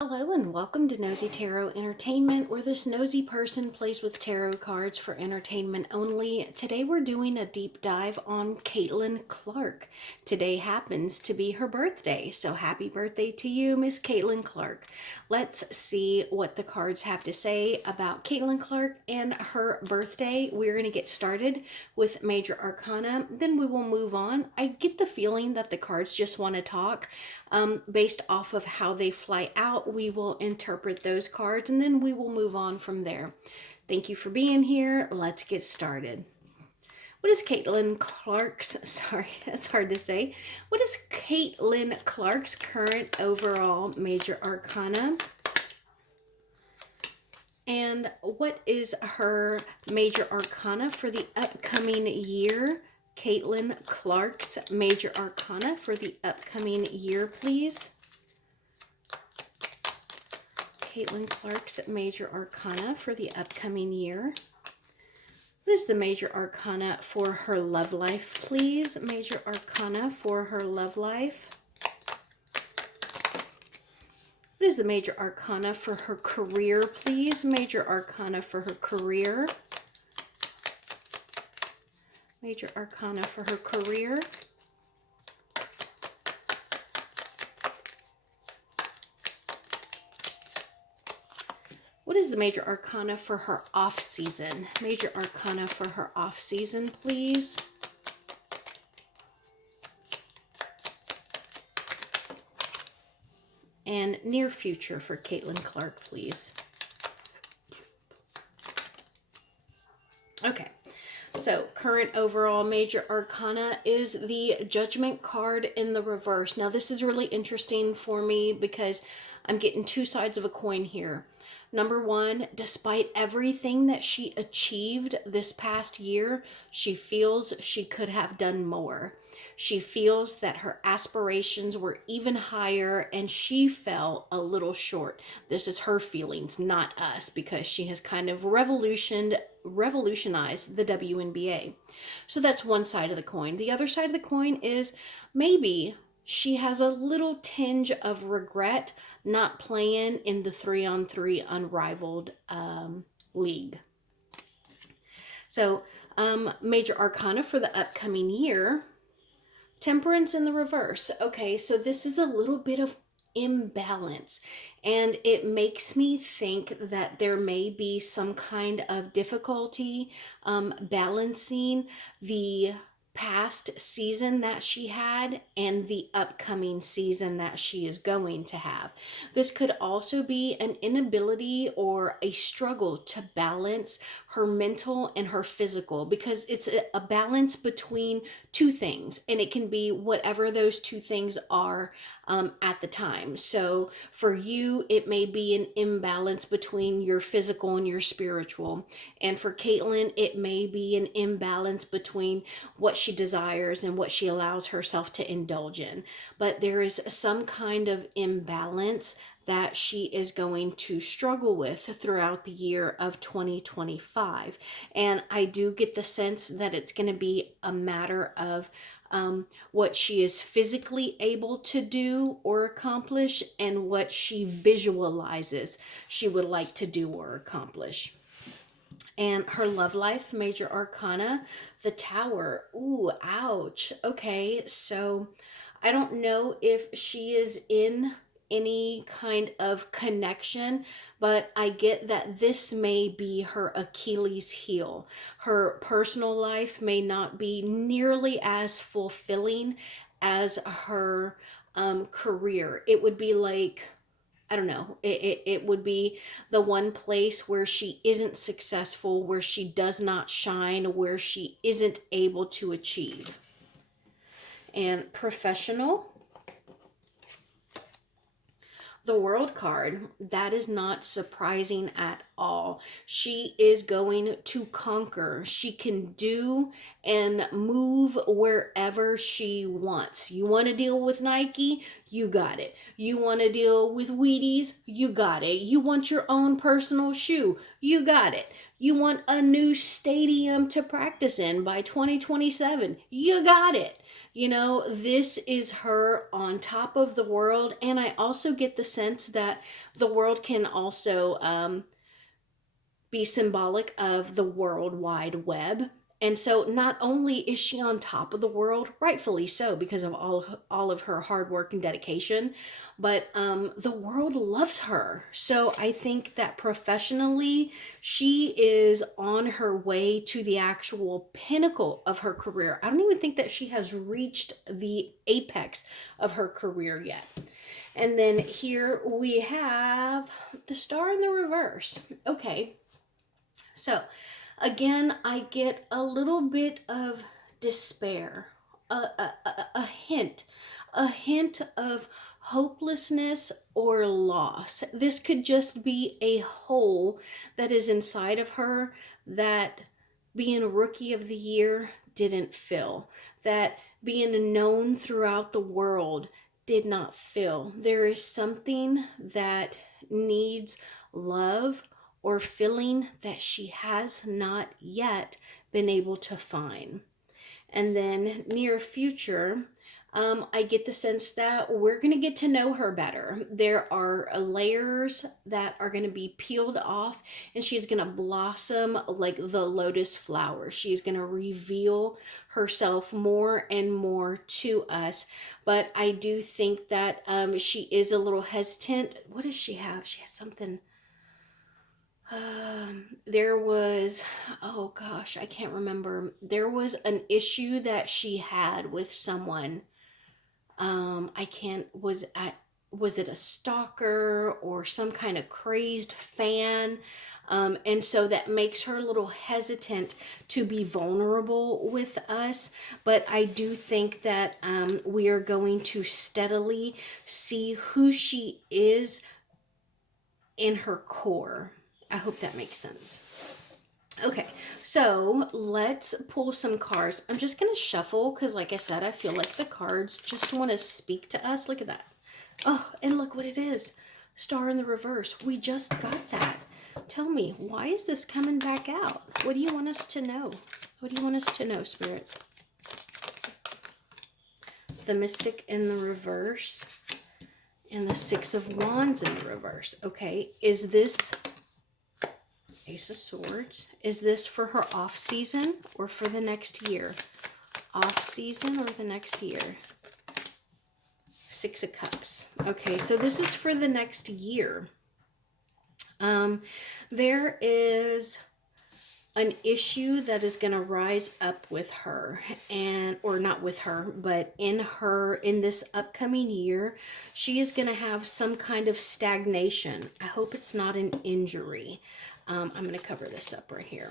Hello and welcome to Nosy Tarot Entertainment, where this nosy person plays with tarot cards for entertainment only. Today we're doing a deep dive on Caitlin Clark. Today happens to be her birthday, so happy birthday to you, Miss Caitlin Clark. Let's see what the cards have to say about Caitlin Clark and her birthday. We're going to get started with Major Arcana, then we will move on. I get the feeling that the cards just want to talk. Based off of how they fly out, we will interpret those cards and then we will move on from there. Thank you for being here. Let's get started. What is Caitlin Clark's, sorry, that's hard to say. What is Caitlin Clark's current overall major arcana? And what is her major arcana for the upcoming year? Caitlin Clark's major arcana for the upcoming year, please. Caitlin Clark's major arcana for the upcoming year. What is the major arcana for her love life, please? Major arcana for her love life. What is the major arcana for her career, please? Major arcana for her career. Major arcana for her career. What is the major arcana for her off season? Major arcana for her off season, please. And near future for Caitlin Clark, please. Okay. So, current overall major arcana is the Judgment card in the reverse. Now, this is really interesting for me because I'm getting two sides of a coin here. Number one, despite everything that she achieved this past year, she feels she could have done more. She feels that her aspirations were even higher and she fell a little short. This is her feelings, not us, because she has kind of revolutionized the WNBA. So that's one side of the coin. The other side of the coin is maybe she has a little tinge of regret not playing in the 3-on-3 unrivaled league. So, major arcana for the upcoming year. Temperance in the reverse. Okay, so this is a little bit of imbalance, and it makes me think that there may be some kind of difficulty balancing the past season that she had and the upcoming season that she is going to have. This could also be an inability or a struggle to balance her mental and her physical, because it's a balance between two things, and it can be whatever those two things are at the time. So for you, it may be an imbalance between your physical and your spiritual. And for Caitlin, it may be an imbalance between what she desires and what she allows herself to indulge in. But there is some kind of imbalance that she is going to struggle with throughout the year of 2025. And I do get the sense that it's going to be a matter of what she is physically able to do or accomplish and what she visualizes she would like to do or accomplish. And her love life, major arcana, the Tower. Ooh, ouch. Okay, so I don't know if she is in any kind of connection, but I get that this may be her Achilles heel. Her personal life may not be nearly as fulfilling as her career. It would be like, I don't know, it would be the one place where she isn't successful, where she does not shine, where she isn't able to achieve. And professional, the World card, that is not surprising at all. She is going to conquer. She can do and move wherever she wants. You want to deal with Nike? You got it. You want to deal with Wheaties? You got it. You want your own personal shoe? You got it. You want a new stadium to practice in by 2027? You got it. You know, this is her on top of the world. And I also get the sense that the world can also be symbolic of the World Wide Web. And so not only is she on top of the world, rightfully so, because of all of her hard work and dedication, but the world loves her. So I think that professionally, she is on her way to the actual pinnacle of her career. I don't even think that she has reached the apex of her career yet. And then here we have the star in the reverse. Okay, so, again, I get a little bit of despair, a hint of hopelessness or loss. This could just be a hole that is inside of her that being Rookie of the Year didn't fill, that being known throughout the world did not fill. There is something that needs love or filling that she has not yet been able to find. And then near future, I get the sense that we're going to get to know her better. There are layers that are going to be peeled off, and she's going to blossom like the lotus flower. She's going to reveal herself more and more to us. But I do think that she is a little hesitant. What does she have? She has something. There was, oh gosh, I can't remember. There was an issue that she had with someone. I can't, was it a stalker or some kind of crazed fan? And so that makes her a little hesitant to be vulnerable with us. But I do think that we are going to steadily see who she is in her core. I hope that makes sense. Okay, so let's pull some cards. I'm just going to shuffle because, like I said, I feel like the cards just want to speak to us. Look at that. Oh, and look what it is. Star in the reverse. We just got that. Tell me, why is this coming back out? What do you want us to know? What do you want us to know, Spirit? The Mystic in the reverse and the Six of Wands in the reverse. Okay, is this Ace of Swords? Is this for her off season or for the next year? Off season or the next year? Six of Cups. Okay, so this is for the next year. There is an issue that is going to rise up with her, and or not with her, but in this upcoming year, she is going to have some kind of stagnation. I hope it's not an injury. I'm going to cover this up right here.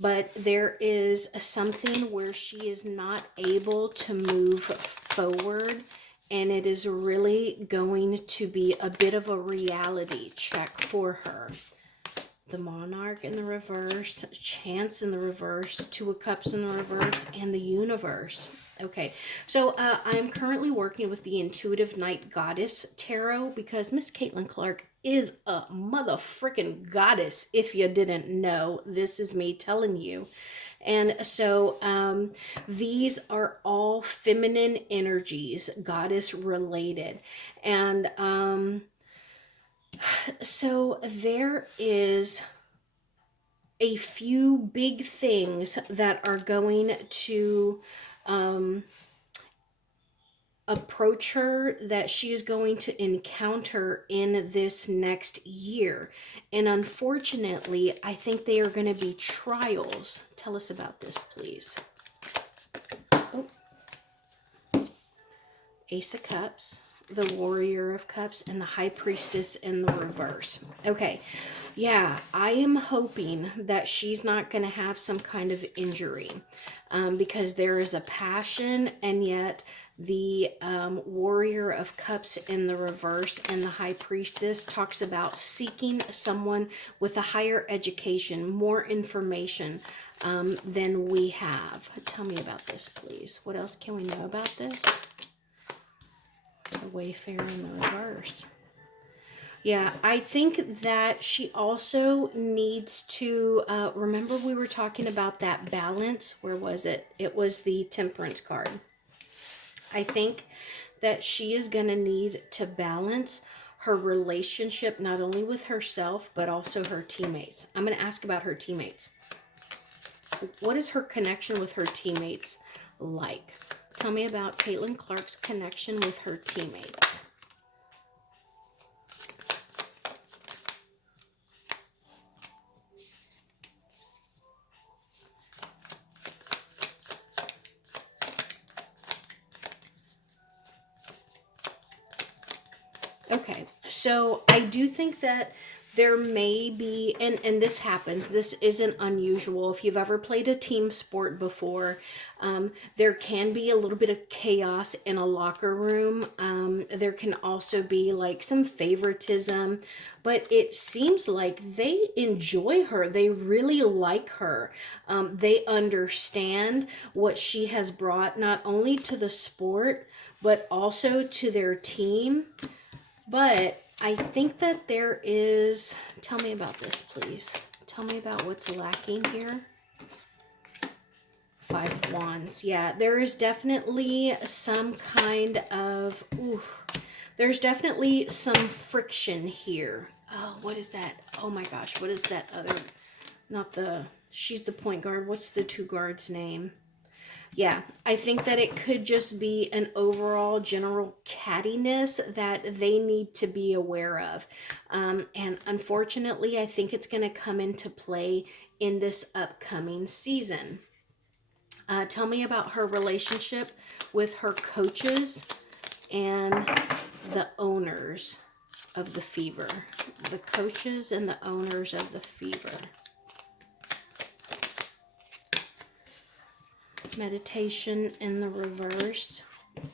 But there is something where she is not able to move forward, and it is really going to be a bit of a reality check for her. The Monarch in the reverse, Chance in the reverse, Two of Cups in the reverse, and the Universe. Okay, so I'm currently working with the Intuitive Night Goddess Tarot because Miss Caitlin Clark is a motherfucking goddess. If you didn't know, this is me telling you. And so these are all feminine energies, goddess related. And so there is a few big things that are going to approach her, that she is going to encounter in this next year. And unfortunately, I think they are going to be trials. Tell us about this, please. Oh. Ace of Cups, the Warrior of Cups, and the High Priestess in the reverse. Okay, yeah, I am hoping that she's not going to have some kind of injury because there is a passion, and yet the Warrior of Cups in the reverse and the High Priestess talks about seeking someone with a higher education, more information than we have. Tell me about this, please. What else can we know about this? The Wayfarer in the reverse. Yeah, I think that she also needs to, remember we were talking about that balance. Where was it? It was the Temperance card. I think that she is going to need to balance her relationship not only with herself but also her teammates. I'm going to ask about her teammates. What is her connection with her teammates like? Tell me about Caitlin Clark's connection with her teammates. Okay, so I do think that there may be, and this happens, this isn't unusual. If you've ever played a team sport before, there can be a little bit of chaos in a locker room. There can also be like some favoritism, but it seems like they enjoy her. They really like her. They understand what she has brought not only to the sport, but also to their team. But I think that there is, tell me about this, please. Tell me about what's lacking here. Five of Wands. Yeah, there is definitely some kind of, there's definitely some friction here. Oh, what is that? Oh my gosh, what is that other, not the, she's the point guard. What's the two guards' name? Yeah, I think that it could just be an overall general cattiness that they need to be aware of. And unfortunately, I think it's going to come into play in this upcoming season. Tell me about her relationship with her coaches and the owners of the Fever. The coaches and the owners of the Fever. Meditation in the reverse,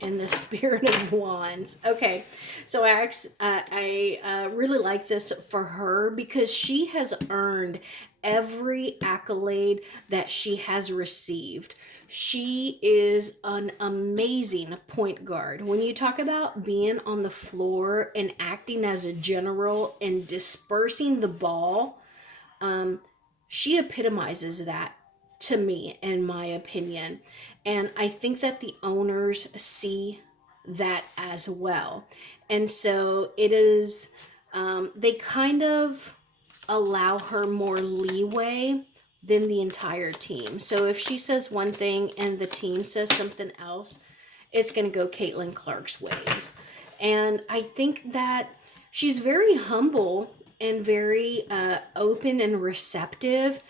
in the Spirit of Wands. Okay, so I really like this for her because she has earned every accolade that she has received. She is an amazing point guard. When you talk about being on the floor and acting as a general and dispersing the ball, she epitomizes that to me, in my opinion. And I think that the owners see that as well. And so it is, they kind of allow her more leeway than the entire team. So if she says one thing and the team says something else, it's going to go Caitlin Clark's ways. And I think that she's very humble and very open and receptive,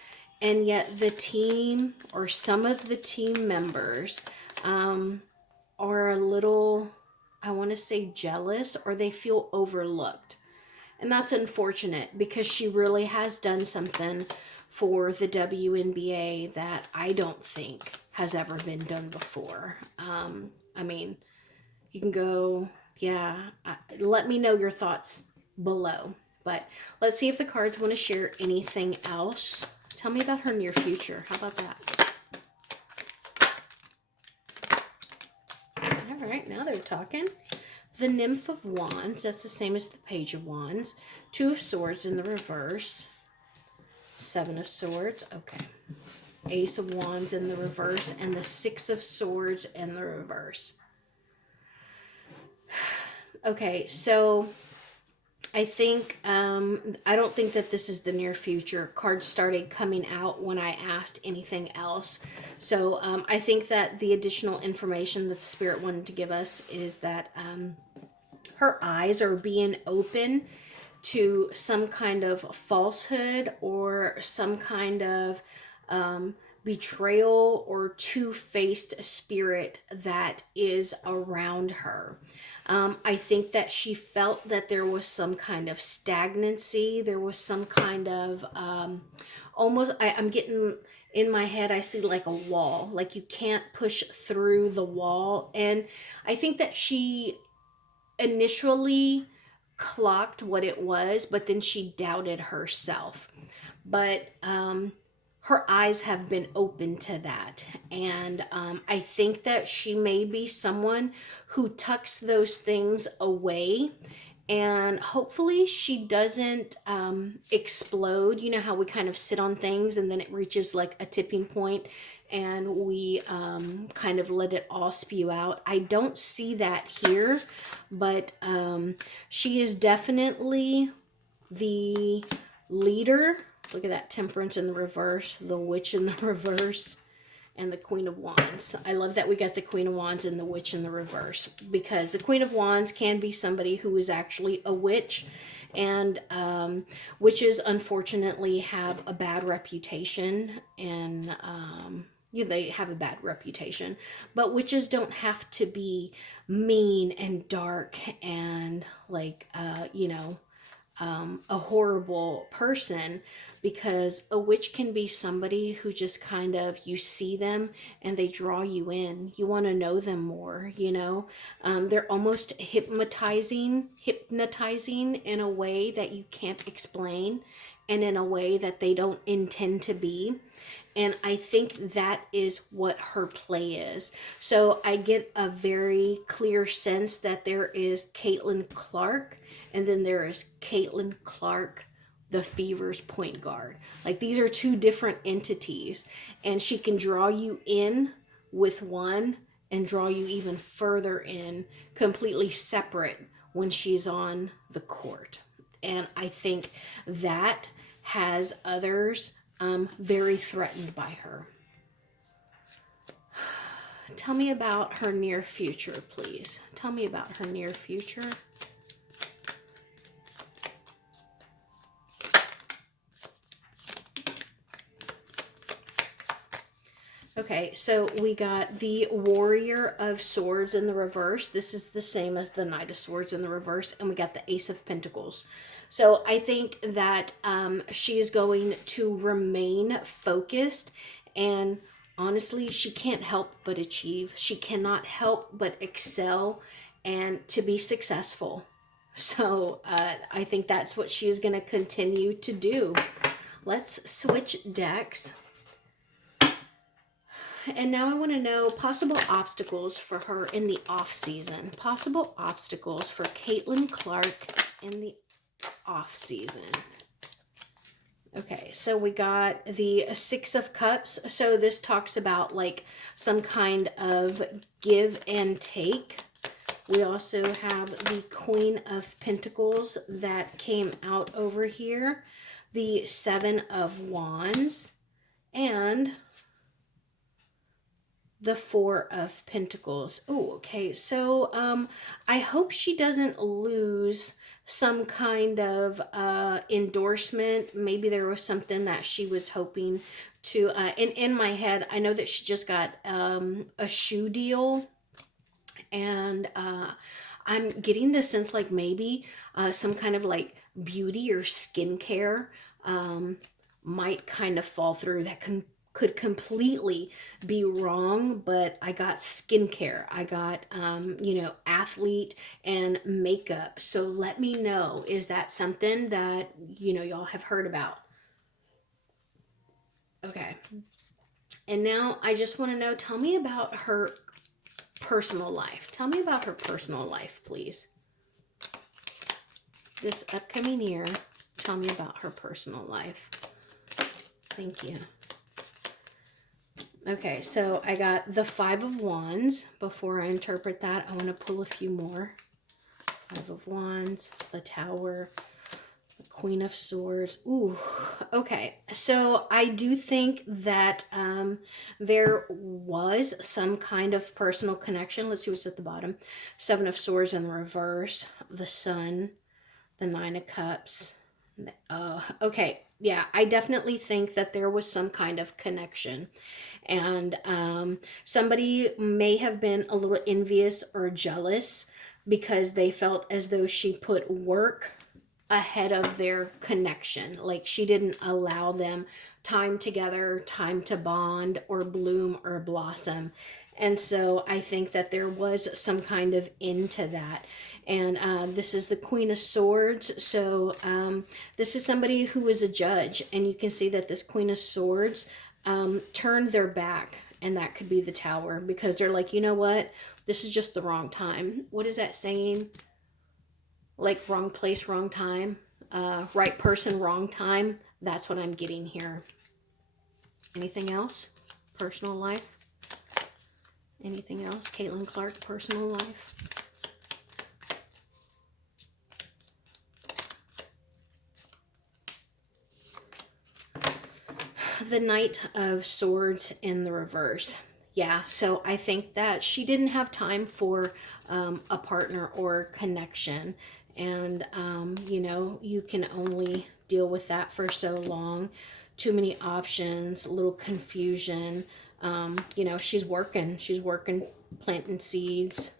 and yet the team or some of the team members are a little, I want to say, jealous, or they feel overlooked. And that's unfortunate because she really has done something for the WNBA that I don't think has ever been done before. I mean, you can go, yeah, let me know your thoughts below. But let's see if the cards want to share anything else. Tell me about her near future. How about that? All right, now they're talking. The Nymph of Wands, that's the same as the Page of Wands. Two of Swords in the reverse. Seven of Swords, okay. Ace of Wands in the reverse, and the Six of Swords in the reverse. Okay, so I think, I don't think that this is the near future. Cards started coming out when I asked anything else. So I think that the additional information that the Spirit wanted to give us is that her eyes are being open to some kind of falsehood or some kind of betrayal or two-faced spirit that is around her. I think that she felt that there was some kind of stagnancy. There was some kind of almost, I'm getting in my head, I see like a wall, like you can't push through the wall. And I think that she initially clocked what it was, but then she doubted herself. But her eyes have been open to that. And I think that she may be someone who tucks those things away. And hopefully she doesn't explode. You know how we kind of sit on things and then it reaches like a tipping point and we kind of let it all spew out. I don't see that here, but she is definitely the leader. Look at that, Temperance in the reverse, the Witch in the reverse, and the Queen of Wands. I love that we got the Queen of Wands and the Witch in the reverse, because the Queen of Wands can be somebody who is actually a witch, and witches unfortunately have a bad reputation, and they have a bad reputation, but witches don't have to be mean and dark and like a horrible person, because a witch can be somebody who just kind of, you see them and they draw you in. You want to know them more, they're almost hypnotizing in a way that you can't explain, and in a way that they don't intend to be. And I think that is what her play is. So I get a very clear sense that there is Caitlin Clark, and then there is Caitlin Clark, the Fever's point guard. Like, these are two different entities, and she can draw you in with one and draw you even further in, completely separate, when she's on the court. And I think that has others very threatened by her. Tell me about her near future, please. Tell me about her near future. Okay, so we got the Warrior of Swords in the reverse. This is the same as the Knight of Swords in the reverse. And we got the Ace of Pentacles. So I think that she is going to remain focused, and honestly, she can't help but achieve. She cannot help but excel and to be successful. So I think that's what she is going to continue to do. Let's switch decks. And now I want to know possible obstacles for her in the off season. Possible obstacles for Caitlin Clark in the off season. Okay, so we got the Six of Cups. So this talks about like some kind of give and take. We also have the Queen of Pentacles that came out over here. The Seven of Wands. And the Four of Pentacles. Oh, okay. So I hope she doesn't lose some kind of endorsement. Maybe there was something that she was hoping to, in my head, I know that she just got a shoe deal, and I'm getting the sense like maybe some kind of like beauty or skincare might kind of fall through. That could completely be wrong, but I got skincare. I got, athlete and makeup. So let me know, is that something that, y'all have heard about? Okay. And now I just want to know, tell me about her personal life. Tell me about her personal life, please. This upcoming year, tell me about her personal life. Thank you. Okay, so I got the Five of Wands. Before I interpret that, I want to pull a few more. Five of Wands, the Tower, the Queen of Swords. Ooh, okay. So I do think that there was some kind of personal connection. Let's see what's at the bottom. Seven of Swords in the reverse, the Sun, the Nine of Cups. Okay, yeah, I definitely think that there was some kind of connection. And somebody may have been a little envious or jealous because they felt as though she put work ahead of their connection. Like, she didn't allow them time together, time to bond or bloom or blossom. And so I think that there was some kind of end to that. And this is the Queen of Swords. So this is somebody who is a judge. And you can see that this Queen of Swords turned their back. And that could be the Tower. Because they're like, you know what? This is just the wrong time. What is that saying? Like, wrong place, wrong time. Right person, wrong time. That's what I'm getting here. Anything else? personal life. Anything else? Caitlin Clark, personal life. The Knight of Swords in the reverse. Yeah, so I think that she didn't have time for a partner or connection. And, you know, you can only deal with that for so long. Too many options, a little confusion. You know, she's working, planting seeds,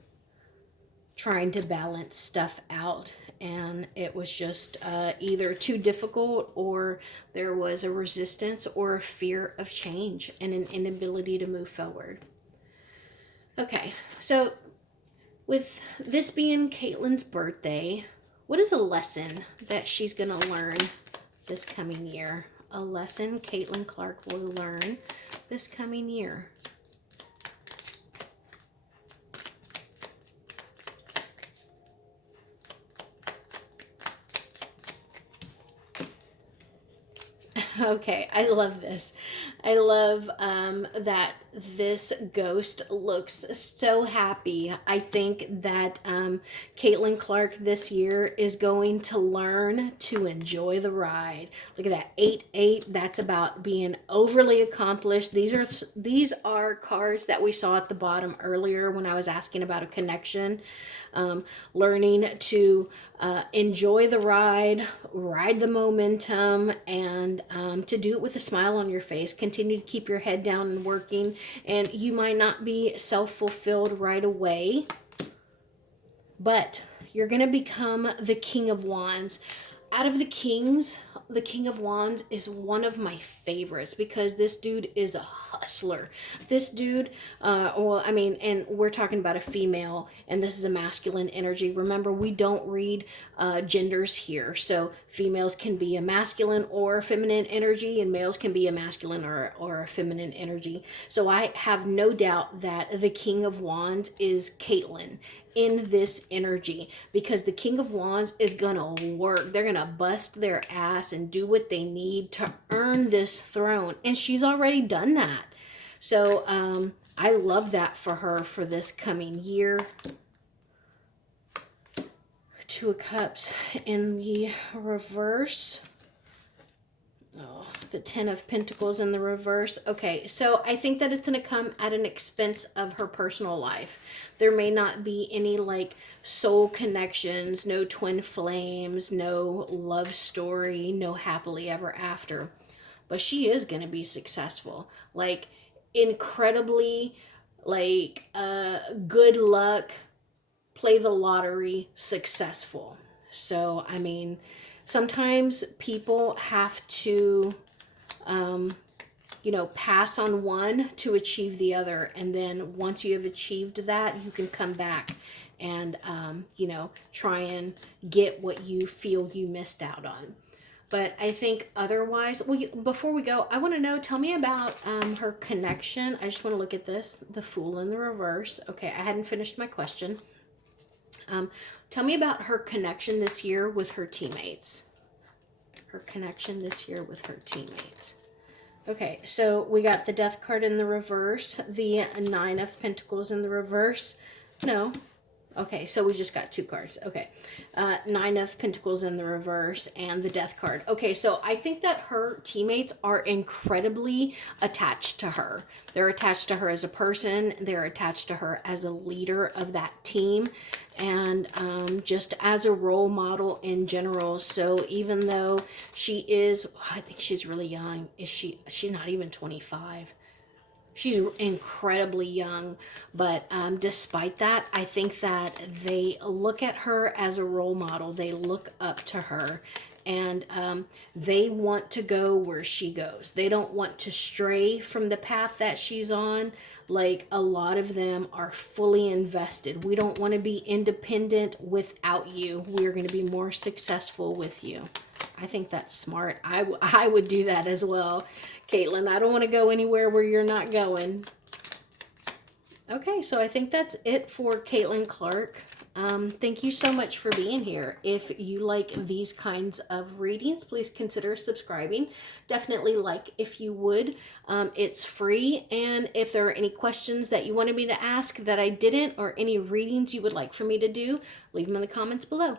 trying to balance stuff out, and it was just either too difficult, or there was a resistance or a fear of change and an inability to move forward. Okay, so with this being Caitlin's birthday, what is a lesson that she's going to learn this coming year? A lesson Caitlin Clark will learn this coming year. Okay, I love this. I love that this ghost looks so happy. I think that Caitlin Clark this year is going to learn to enjoy the ride. Look at that 8-8. That's about being overly accomplished. These are cards that we saw at the bottom earlier when I was asking about a connection. Learning to enjoy the ride the momentum, and to do it with a smile on your face. Continue to keep your head down and working. And you might not be self-fulfilled right away, but you're going to become the King of Wands. Out of the kings, the King of Wands is one of my favorites because this dude is a hustler. This dude, and we're talking about a female, and this is a masculine energy. Remember, we don't read genders here. So females can be a masculine or a feminine energy, and males can be a masculine or a feminine energy. So I have no doubt that the King of Wands is Caitlin in this energy, because the King of Wands is gonna work. They're gonna bust their ass and do what they need to earn this throne, and she's already done that. So I love that for her for this coming year. Two of Cups in the reverse. Oh, the Ten of Pentacles in the reverse. Okay, so I think that it's going to come at an expense of her personal life. There may not be any like soul connections, no twin flames, no love story, no happily ever after. But she is going to be successful. Like incredibly, like good luck, play the lottery, successful. So, I mean, sometimes people have to, pass on one to achieve the other. And then once you have achieved that, you can come back and, try and get what you feel you missed out on. But I think otherwise, before we go, I want to know, tell me about her connection. I just want to look at this, the Fool in the reverse. Okay, I hadn't finished my question. Tell me about her connection this year with her teammates. Her connection this year with her teammates. Okay, so we got the Death card in the reverse, the Nine of Pentacles in the reverse. No. Okay, so we just got two cards. Okay, Nine of Pentacles in the reverse and the Death card. Okay, so I think that her teammates are incredibly attached to her. They're attached to her as a person. They're attached to her as a leader of that team, and just as a role model in general. So even though she is, I think she's really young. She's not even 25. She's incredibly young, but despite that, I think that they look at her as a role model. They look up to her, and they want to go where she goes. They don't want to stray from the path that she's on. Like, a lot of them are fully invested. We don't want to be independent without you. We're going to be more successful with you. I think that's smart. I would do that as well. Caitlin, I don't want to go anywhere where you're not going. Okay, so I think that's it for Caitlin Clark. Thank you so much for being here. If you like these kinds of readings, please consider subscribing. Definitely like if you would. It's free. And if there are any questions that you wanted me to ask that I didn't, or any readings you would like for me to do, leave them in the comments below.